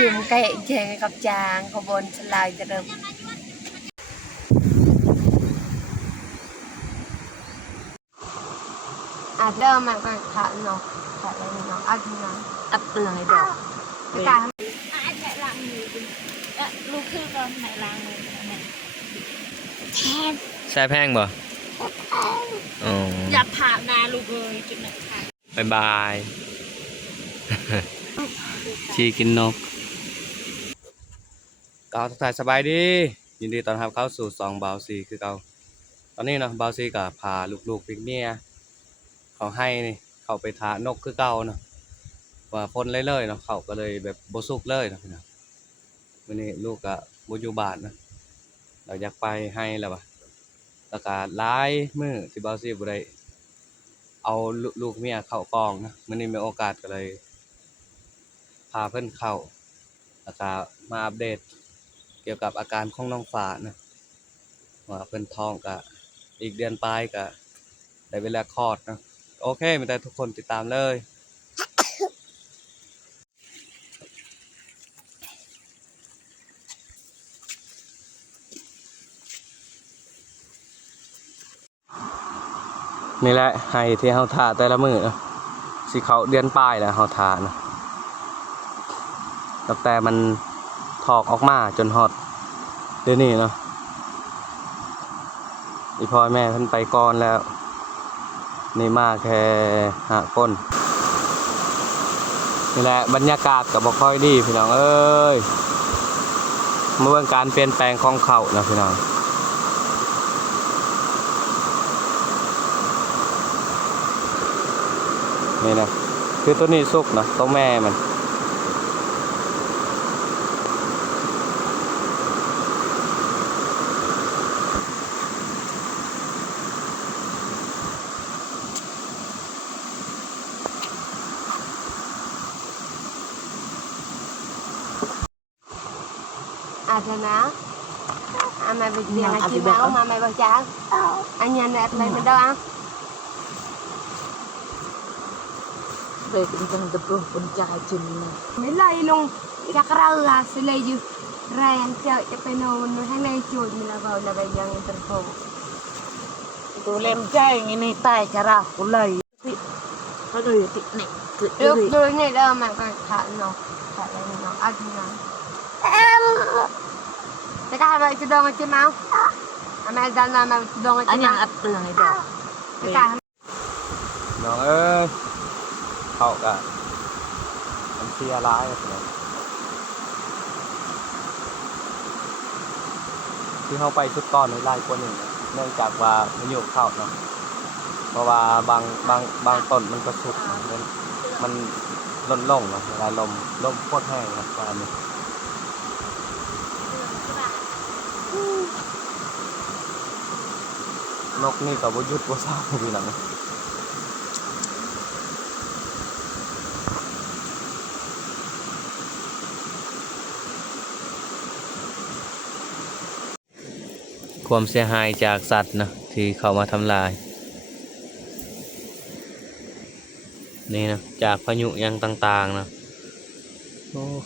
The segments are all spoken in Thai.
ชิมไก่เจกับจางขบวนสลายจะเริ่มเริ่มมันก็ขาดเนาะขาดอะไรเนาะทีเนาะอัดเปลืองไอ้ดอกไปการแม่ล้างมือลูกคือก็แม่ล้างมือแม่ใช่แพงบ่อย่าผ่านาลูกเลยจุดไหนค่ะบาย ชีกินนกก็ทักทายสบายดียินดีต้อนรับเข้าสู่ซองบาวซีคือเก่าตอนนี้เนาะบาวซีก็พาลูกๆพิกเมียเขาให้นี่เขาไปทานกคือเก่าเนาะว่าฝนเลยเนาะเขาก็เลยแบบบ่สุกเลยเนาะพี่น้องมื้อนี้ลูกก็บ่อยู่บ้านนะเราอยากไปให้แล้วว่ะแล้วก็หลายมื้อที่บาวซีบ่ได้เอาลูกเมียเข้ากองนะมื้อนี้มีโอกาสก็เลยพาเพิ่นเข้าแล้วก็มาอัปเดตเกี่ยวกับอาการของน้องฟ้านะว่าเพิ่นท้องก็อีกเดือนปลายก็ได้เวลาคลอดนะโอเคมีแต่ทุกคนติดตามเลยนี่แหละให้ที่เฮาทาแต่ละมื้อนะสิเข้าเดือนปลายแล้วเฮาทานะตั้งแต่มันถอกออกมาจนฮอดเดี๋ยวนี้เนาะอีพ่อแม่เพิ่นไปก่อนแล้วนี่มาแค่5 คนนี่แหละบรรยากาศก็บ่ค่อยดีพี่น้องเอ้ยเมื่อการเปลี่ยนแปลงของเขานะพี่น้องนี่นะคือตัวนี้สุกนะตัวแม่มันนะmày bị tiền là chim máu mà mày bao chán anh nhận đẹp mày bên đâu ăn về cũng cần tập trung con trai chim mấy lây luôn ra cái rau là sẽ lây dư rèn chợ cho bên nào nó hay này chuột mình là vào là bây giờ người ta khổ tôi làm trai ngày này tài chả ra có lời có đời tịnh này được rồi này đâu mà còn thả nó thả lại nó ăn nóไปได้ไปจะดองจะเมาแม่ดันมาจะดองจะเมาอัดเปลืองไอ้ดอกไปได้น้องเอ้ยเขาก็มันเสียร้ายเลยที่เขาไปชุดก้อนในไร่คนหนึ่งเนื่องจากว่ามันอยู่เข้าเนาะเพราะว่าบางต้นมันก็สุกมันล่นลงเนาะเวลาลมโคตรแห้งนะตอนนี้นกนี่กับวยุทธ์วซ่าพี่น้องความเสียหายจากสัตว์นะที่เข้ามาทำลายนี่นะจากพายุยังต่างๆนะ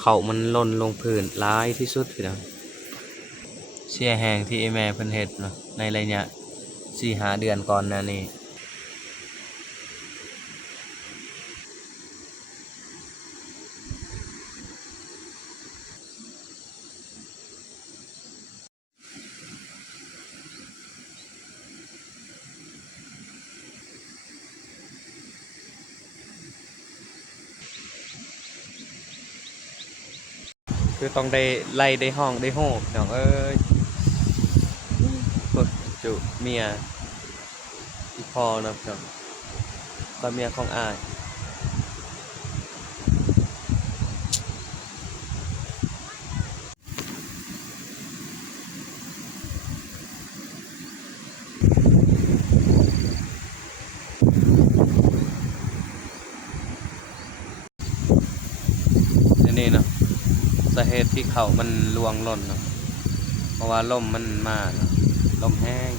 เขามันล่นลงพื้นร้ายที่สุดพี่น้องเสียแหงที่แม่เพิ่นเฮ็ดเนาะในระยะ4-5 เดือนก่อนนะนี่คือต้องได้ไล่ได้ห้องได้โห่น้องเอ้ยจุเมียอีพอนะครับก็เมียของอายนี่เนาะสาเหตุที่เขามันลวงหล่นเนาะเพราะว่าลมมันมาเนาะลมแห้ง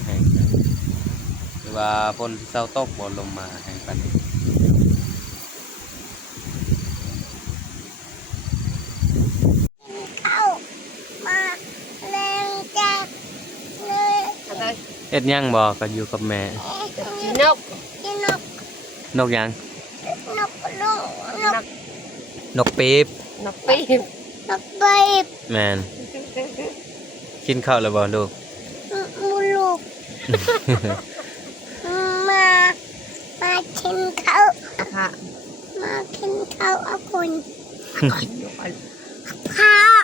หรือว่าฝนที่เศร้าตกบ่ลมมาแห้งปานนี้ เอ็ดยังบอกกันอยู่กับแม่ จีนก นกยัง นก นกปี๊บ นกปีบ แมนกินข้าวแล้วบ่ลูก มากินข้าว ค่ะ มากินข้าวเอาคุณ อยู่ก่อน ข้าว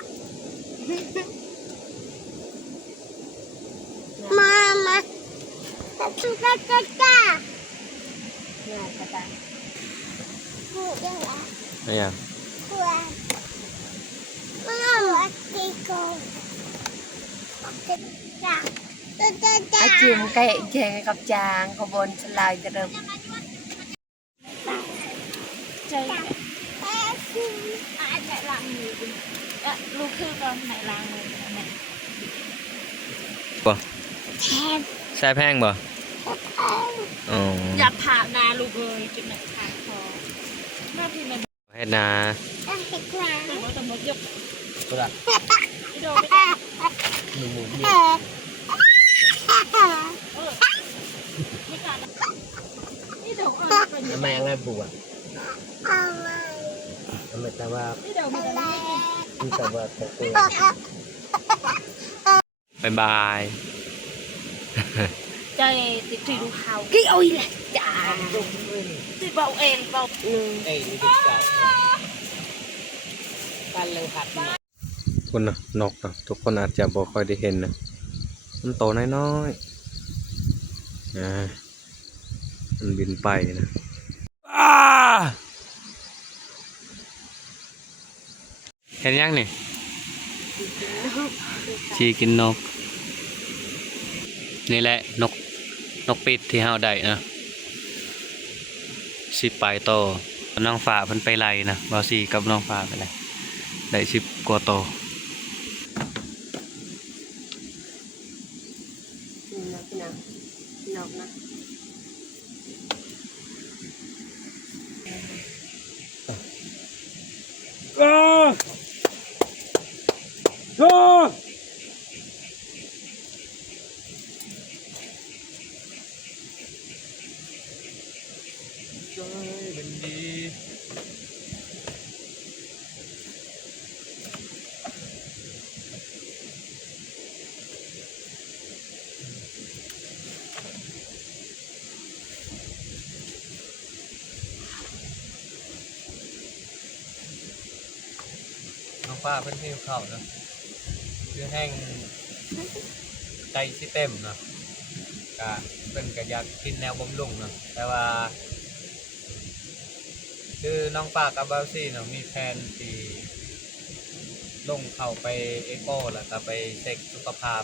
มาจ้า เนี่ยกระดาษ พูดยังไง ไม่ยัง พูดมาตีโกจ้า ไอจิมไก่แจงกับจางขบวนสลายจะเริ่ม ใจอาจจะล้างมือลูกคือก่อนไหนล้างมือแม่ บ่ แทน แซ่บแห้งบ่อ๋อ อย่าผ่านาลูกเลยกินหนักขาดคอหน้าที่มัน เฮ็ดนา ต้องเห็นว่า แต่หมดยก ตัวละ โดนไม่ได้ หมูมี ไม่กัดนี่เดี๋ยวเป็น แมงอะไรบัว อะไร แต่ว่า นี่เดี๋ยวมัน อะไร แต่ว่าบายบาย ใจติดที่ดูเขา กี่โอ้ยแหละจ้า ติดเบาเองเบา หนึ่ง เอ้ยนี่ติดใจกันเลยผัดคุณนะนกนะทุกคนอาจจะบอกค่อยได้เห็นนะมันโตน้อยๆมันบินไปนะเห็นยังนี่ชีกินนกนี่แหละนกปิดที่เฮาได้นะ10 ปลายโตน้องฟ้าเพิ่นไปไล่นะบ่าวสีกับน้องฟ้าไปไล่ได้10 กว่าโต นกนะนกนะ น้องฟ้าเพิ่นหิวข้าวนะคือแห้งใจสิเต็มเนาะก็เพิ่นก็อยากกินแนวบำรุงเนาะแต่ว่าคือน้องฟ้ากับเบลซี่เนาะมีแผนที่ลงเข้าไปเอโก้แล้วก็ไปเช็คสุขภาพ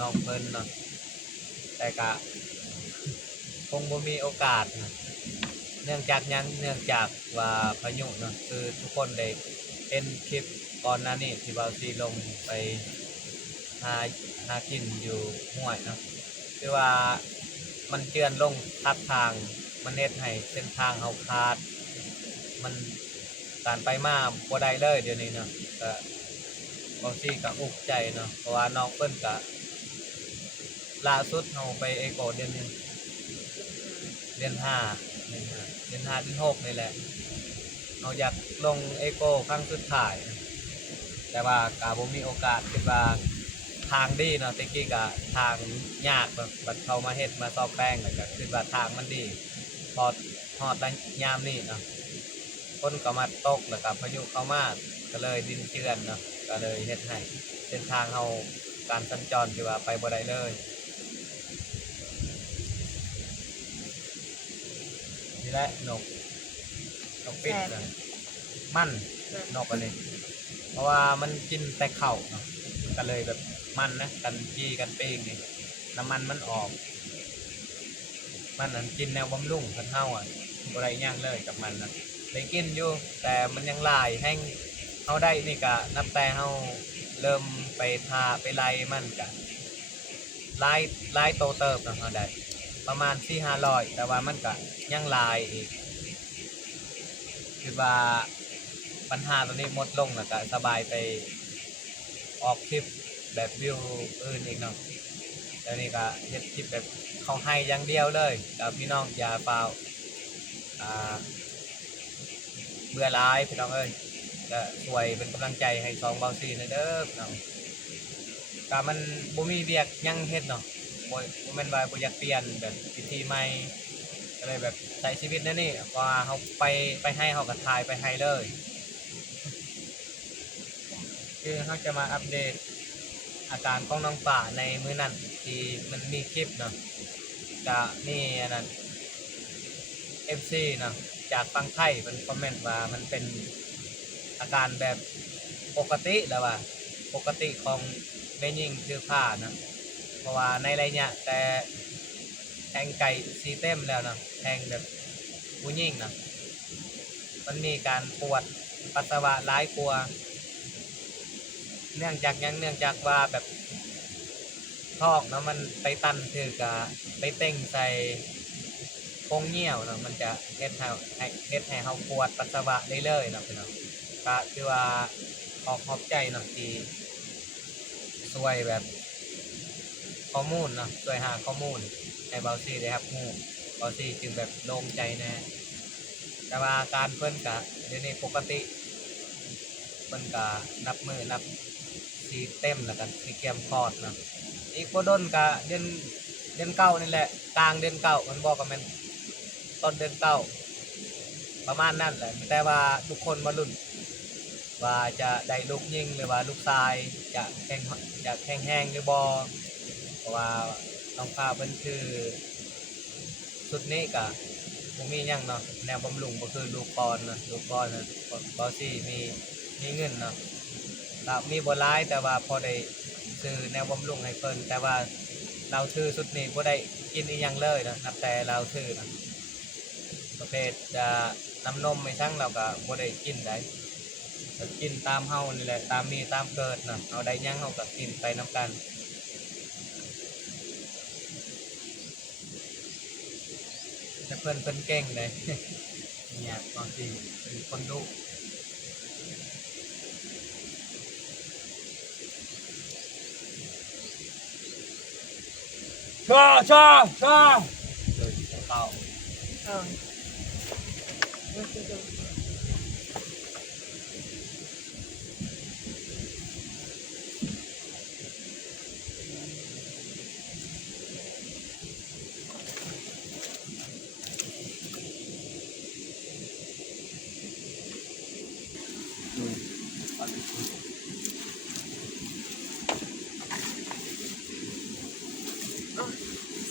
น้องเพิ่นเนาะแต่ก็คงบ่มีโอกาสนะเนื่องจากว่าพายุเนาะคือทุกคนได้เห็นคลิปก่อนหน้านี้ที่เบาซีลงไปหากินอยู่ห้วยเนาะคือว่ามันเจือนลงทับทางมันเฮ็ดให้เส้นทางเฮาขาดมันการไปมาบ่ได้เลยเดี๋ยวนี้เนาะก็เบาซีก็อุกใจเนาะเพราะว่าน้องเพิ่นก็ล่าสุดเฮาไปเอโกเดือน5เดือน6เดือน6นี่แหละเราอยากลงเอโกครั้งสุดท้ายแต่ว่ากาบ่มีโอกาสคิดว่าทางดีเนาะตะกี้ก็ทางยากบัดเข้ามาเฮ็ดมาซอกแป้งแล้วก็คิดว่าทางมันดีพอฮอดยามนี้เนาะฝนก็มาตกแล้วก็พายุเข้ามาก็เลยดินเจือนเนาะก็เลยเฮ็ดให้เส้นทางเฮาการสัญจรที่ว่าไปบ่ได้เลยนี่แหละนกปิดนะมันนกอันนี้เพราะว่ามันกินแต่เข่าเนาะก็เลยแบบมันนะกันจี้กันเป้งนี่น้ำมันออกมันนั่นกินแนวบำรุงพันเท่าอ่ะบ่ได้ย่างเลยกับมันนะได้กินอยู่แต่มันยังลายแห้งเฮาได้นี่ก็นับแต่เฮาเริ่มไปทาไปไล่มันก็ลายโตเติบนะเฮาได้ประมาณ 4-500แต่ว่ามันก็ยังลายอีกคือว่าปัญหาตัวนี้หมดลงแล้วก็สบายไปออกคลิปแบบวิวอื่นอีกเนาะแต่ แล้วนี่ก็เฮ็ดคลิปแบบเขาให้อย่างเดียวเลยกับพี่น้องอย่าเปล่าอ่าเบื่อร้ายพี่น้องเอ้ยก็ช่วยเป็นกำลังใจให้สองเบาซีหน่อยเด้อพี่น้องก็มันบ่มีเวียกหยังเฮ็ดเนาะบ่แม่นว่าบ่อยากเปลี่ยนแบบวิธีใหม่ก็เลยแบบใช้ชีวิตแนวนี้ว่าเฮาไปให้เฮาก็ถ่ายไปให้เลยคือเฮาจะมาอัปเดตอาการของน้องป่าในมื้อนั้นที่มันมีคลิปเนาะก็มีอันนั้น FC เนาะจากฝั่งไทยเป็นคอมเมนต์ว่ามันเป็นอาการแบบปกติแล้วว่าปกติของแม่ยิ่งคือผ้านะเพราะว่าในระยะแต่แทงไก่ซีเต็มแล้วนะแทงแบบผู้ยิ่งนะมันมีการปวดปัสสาวะร้ายกลัวาเนื่องจากยังเนื่องจากว่าแบบท้องเนาะมันไปตันคือกะไปเต้งใส่โพงเงี้ยวเนาะมันจะเฮ็ดให้เฮาปวดปัสสาวะได้เลยเนาะพี่น้องก็คือว่าขอบใจเนาะที่ช่วยแบบข้อมูลเนาะช่วยหาข้อมูลให้เบาซี่ได้ครับฮู้เบาซี่จึงแบบโล่งใจแน่แต่ว่าการเพิ่นก็เดี๋ยวนี้ปกติเพิ่นก็นับมือนับสีเต็มแล้วก็สีเกียมพอดเนาะอีกบ่ดนก็เดือนเก้านี่แหละกลางเดือนเก้ามันบอกว่าแม่นต้นเดือนเก้าประมาณนั้นแหละแต่ว่าทุกคนมาลุ้นว่าจะได้ลูกยิงหรือว่าลูกชายจะแข็งแรงหรือบ่เพราะว่าน้องฟ้าเพิ่นคือสุดนี้ก็บ่มีหยังเนาะแนวบำรุงก็คือลูกปอนเนาะลูกปอนน่ะบ่สิมีเงินเนาะก็มีบ่หลายแต่ว่าพอได้ซื้อแนวบำรุงให้เพิ่นแต่ว่าเราซื้อสุดนี้บ่ได้กินอีหยังเลยนะนับแต่เราซื้อนะประเภทจะน้ำนมไม่ชั่งเราก็บ่ได้กินได้ก็กินตามเฮานี่แหละตามมีตามเกิดเนาะเอาได้หยังเฮาก็กินไปนํกันแต่เพิ่นเก่งเลย เนี่ยบางทีเป็นคนดุชอชอชอเลยเต้า เออมันสิดู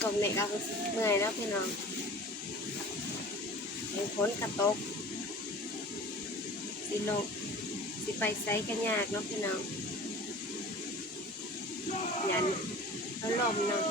สมเด็จก็คือเมื่อยแล้วพี่น้องเป็นพ้นกระตกสิลงสิไปไซกันยากเนาะพี่น้องยันเขาลมเนาะ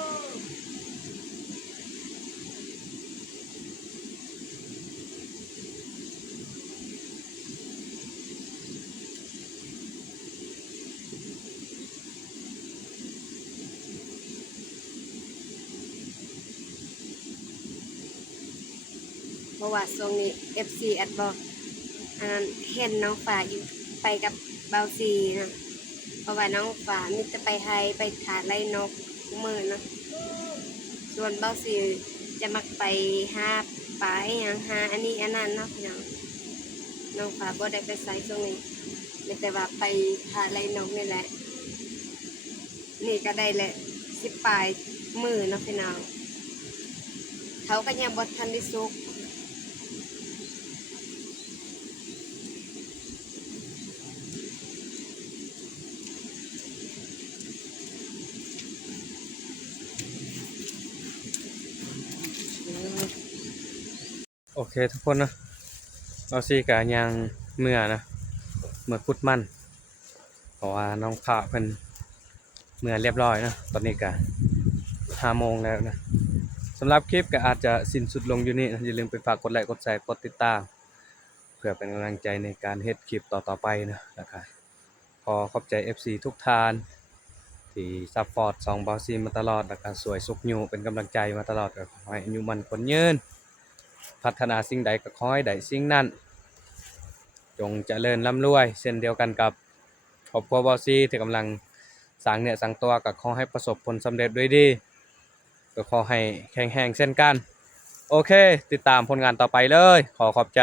เพราะว่าช่วงนี้ FC แอดบอกอันนั้นเห็นน้องฝ่าอยู่ไปกับเบาซีนะเพราะว่าน้องฝ่ามิจะไปไทยไปถาไล่นกมือเนาะส่วนเบาซีจะมักไปหาปลาอหย่างหาอันนี้อันนั้นเนาะพี่น้องน้องฝ่าบ่ได้ไปไสช่วงนี้มีแต่ว่าไปถาไล่นกนี่แหละนี่ก็ได้แหละ10 ปลายมือเนาะพี่น้องเขาก็ยังบ่ทันได้สุกโอเคทุกคนนะเราซีกะยังเมื่อนะเมื่อพุดมันเพราะว่าน้องพระเพิ่นเมื่อเรียบร้อยนะตอนนี้ก็5 โมงแล้วนะสำหรับคลิปก็อาจจะสิ้นสุดลงอยู่นี่นะอย่าลืมไปฝากกดไลค์กดแชร์กดติดตามเพื่อเป็นกำลังใจในการเฮ็ดคลิปต่อๆไปนะนะครับขอบใจ FC ทุกท่านที่ซัพพอร์ต2บาซีมาตลอดแล้วก็สวยสุขอยู่เป็นกำลังใจมาตลอดก็ขอให้อายุมั่นขวัญยืนพัฒนาสิ่งใดก็ขอให้ได้สิ่งนั้นจงเจริญร่ำรวยเช่นเดียวกันกับครอบครัวบอซี่ที่กำลังสร้างเนื้อสร้างตัวก็ขอให้ประสบผลสำเร็จด้วยดี ก็ขอให้แข็งแรงเช่นกันโอเคติดตามผลงานต่อไปเลยขอขอบใจ